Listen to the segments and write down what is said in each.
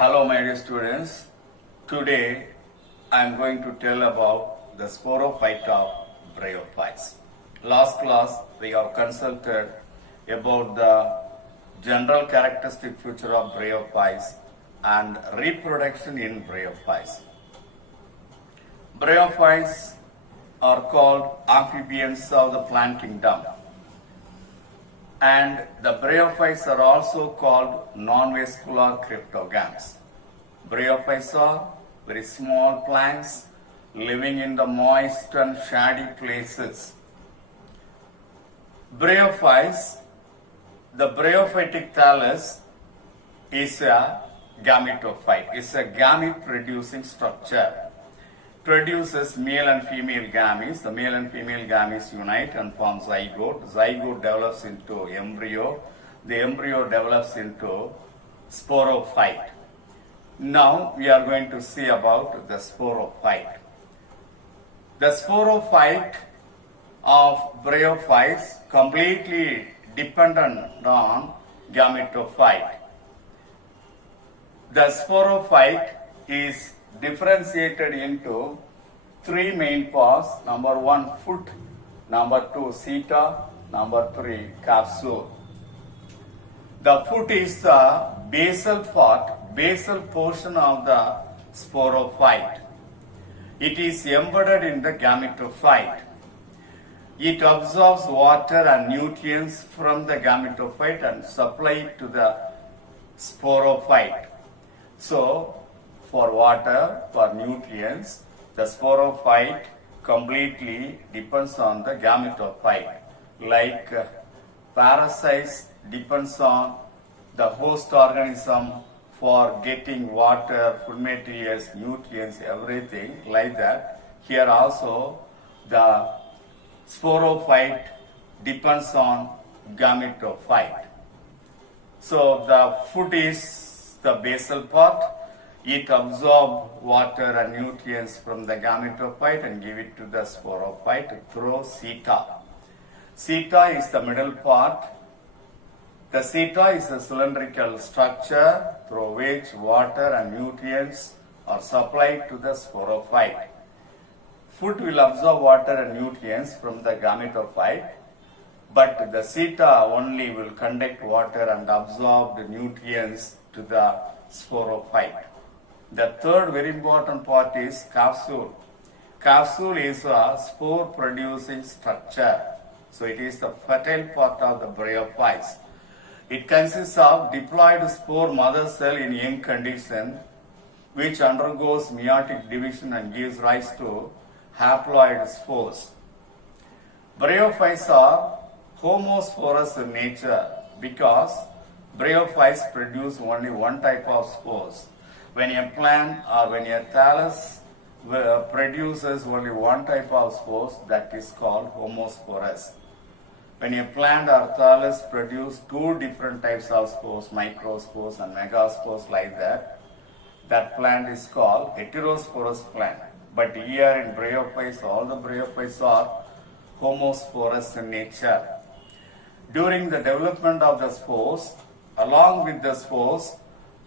Hello my dear students, today I am going to tell about the sporophyte of bryophytes. Last class we have consulted about the general characteristic feature of bryophytes and reproduction in bryophytes. Bryophytes are called amphibians of the plant kingdom, and the bryophytes are also called non-vascular cryptogams. Bryophytes are very small plants living in the moist and shady places. Bryophytes, the bryophytic thallus is a gametophyte. It's a gamete producing structure. Produces male and female gametes. The male and female gametes unite and form zygote. Zygote develops into embryo. The embryo develops into sporophyte. Now we are going to see about the sporophyte. The sporophyte of bryophytes completely dependent on gametophyte. The sporophyte is differentiated into three main parts. Number one, foot. Number two, seta. Number three, capsule. The foot is the basal part, basal portion of the sporophyte. It is embedded in the gametophyte. It absorbs water and nutrients from the gametophyte and supply it to the sporophyte. So, for water, for nutrients, the sporophyte completely depends on the gametophyte. Like parasites depends on the host organism for getting water, food materials, nutrients, everything like that. Here also the sporophyte depends on gametophyte. So the food is the basal part. It absorbs water and nutrients from the gametophyte and give it to the sporophyte through seta. Seta is the middle part. The seta is a cylindrical structure through which water and nutrients are supplied to the sporophyte. Food will absorb water and nutrients from the gametophyte, but the seta only will conduct water and absorb the nutrients to the sporophyte. The third very important part is capsule. Capsule is a spore producing structure. So it is the fertile part of the bryophytes. It consists of diploid spore mother cell in young condition, which undergoes meiotic division and gives rise to haploid spores. Bryophytes are homosporous in nature because bryophytes produce only one type of spores. When a plant or when a thallus produces only one type of spores, that is called homosporous. When a plant or thallus produce two different types of spores, microspores and megaspores like that, that plant is called heterosporous plant. But here in bryophytes, all the bryophytes are homosporous in nature. During the development of the spores, along with the spores,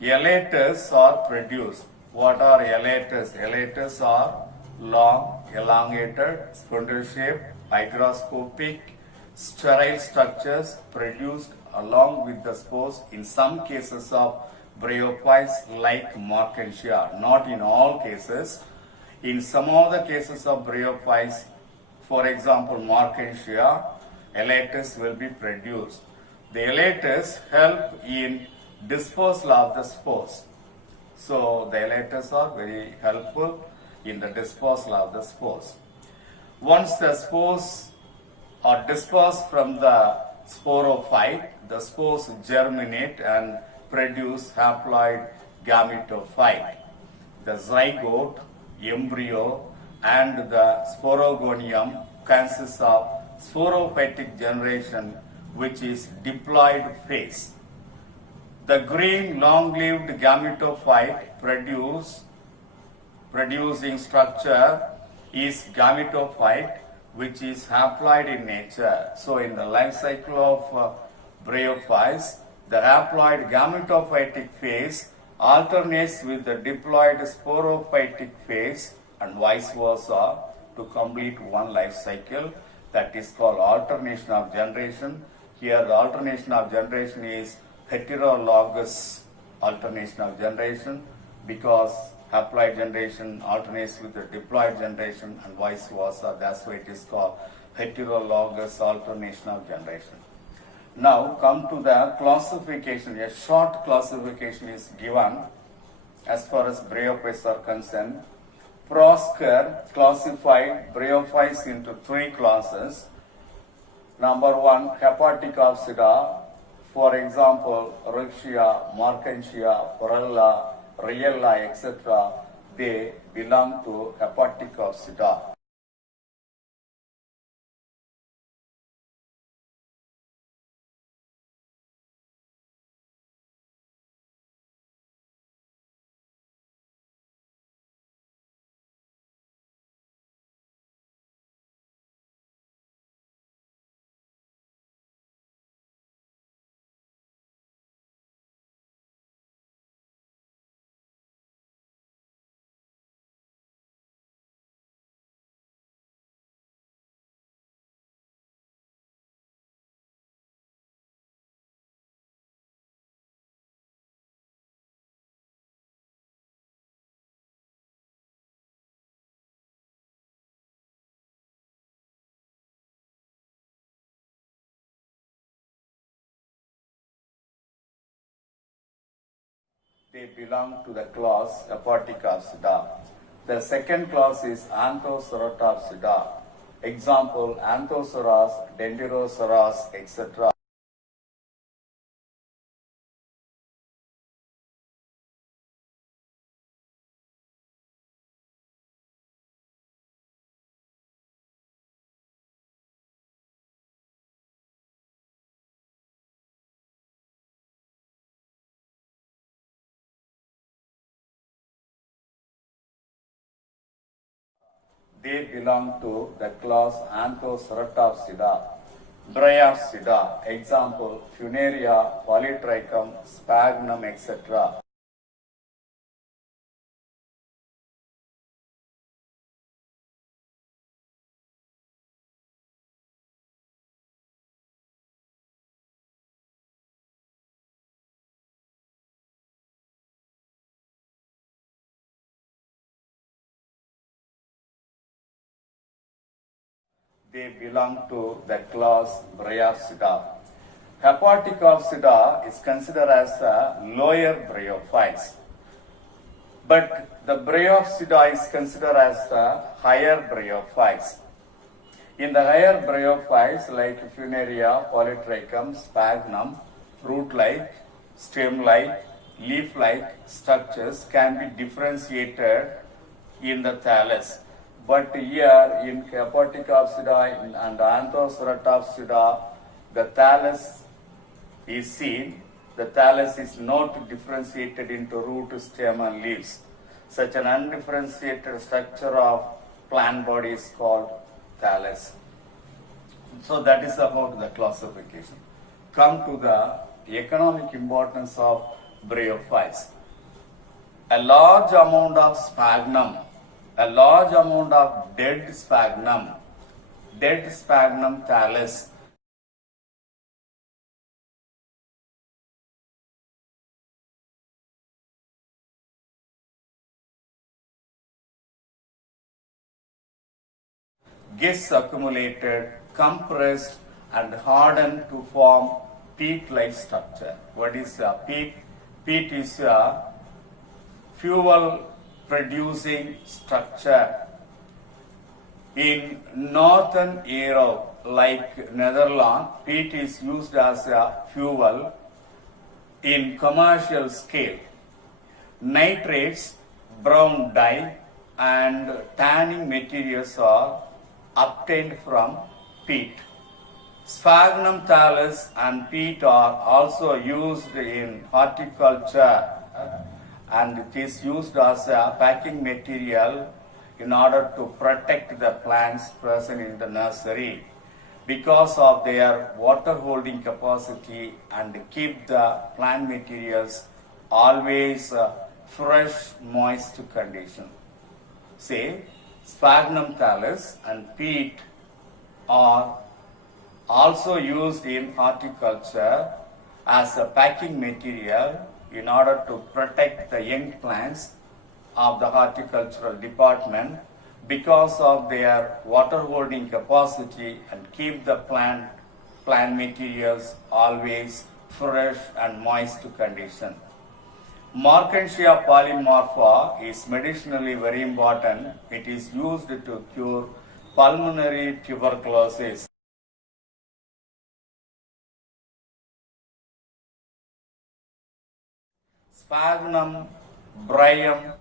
elaters are produced. What are elaters? Elaters are long, elongated, spindle-shaped, hygroscopic, sterile structures produced along with the spores in some cases of bryophytes like Markensia. Not in all cases. In some of the cases of bryophytes, for example Markensia, elaters will be produced. The elaters help in dispersal of the spores. So the elaters are very helpful in the dispersal of the spores. Once the spores are dispersed from the sporophyte, the spores germinate and produce haploid gametophyte. The zygote, embryo and the sporogonium consists of sporophytic generation, which is diploid phase. The green long-lived gametophyte producing structure is gametophyte, which is haploid in nature. So in the life cycle of bryophytes, the haploid gametophytic phase alternates with the diploid sporophytic phase and vice versa to complete one life cycle. That is called alternation of generation. Here the alternation of generation is heterologous alternation of generation because haploid generation alternates with the diploid generation and vice versa. That's why it is called heterologous alternation of generation. Now come to the classification. A short classification is given as far as bryophytes are concerned. Prosker classified bryophytes into three classes. Number one, hepatic opsida, for example, Riccia, Markensia, Porella, Riella, etc. They belong to hepatic opsida. They belong to the class Hepaticopsida. The second class is Anthoceratopsida. Example, Anthoceras, Dendroceras, etc. They belong to the class Anthoceratopsida. Bryopsida, example, Funaria, Polytrichum, Sphagnum, etc. They belong to the class Bryopsida. Hepaticopsida is considered as a lower bryophytes, but the Bryopsida is considered as the higher bryophytes. In the higher bryophytes like Funaria, Polytrichum, Sphagnum, fruit-like, stem-like, leaf-like structures can be differentiated in the thallus. But here in Hepaticopsida and Anthoceratopsida, the thallus is seen. The thallus is not differentiated into root, stem and leaves. Such an undifferentiated structure of plant body is called thallus. So that is about the classification. Come to the economic importance of bryophytes. A large amount of sphagnum, a large amount of dead sphagnum thallus gets accumulated, compressed and hardened to form peat-like structure. What is a peat? Peat is a fuel producing structure. In northern Europe, like Netherlands, peat is used as a fuel in commercial scale. Nitrates, brown dye and tanning materials are obtained from peat. Sphagnum thallus and peat are also used in horticulture and it is used as a packing material in order to protect the plants present in the nursery because of their water holding capacity and keep the plant materials always fresh, moist condition. Say, sphagnum thallus and peat are also used in horticulture as a packing material in order to protect the young plants of the horticultural department because of their water holding capacity and keep the plant materials always fresh and moist condition. Markensia polymorpha is medicinally very important. It is used to cure pulmonary tuberculosis. Sphagnum, bryum,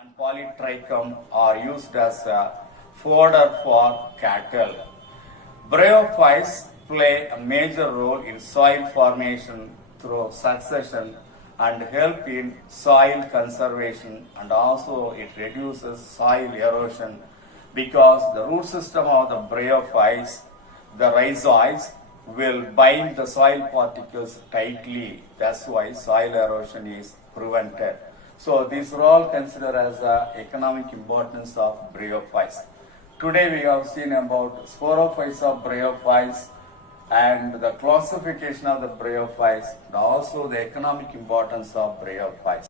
and polytrichum are used as a fodder for cattle. Bryophytes play a major role in soil formation through succession and help in soil conservation, and also it reduces soil erosion because the root system of the bryophytes, the rhizoids, will bind the soil particles tightly. That's why soil erosion is prevented. So these are all considered as the economic importance of bryophytes. Today we have seen about sporophytes of bryophytes and the classification of the bryophytes and also the economic importance of bryophytes.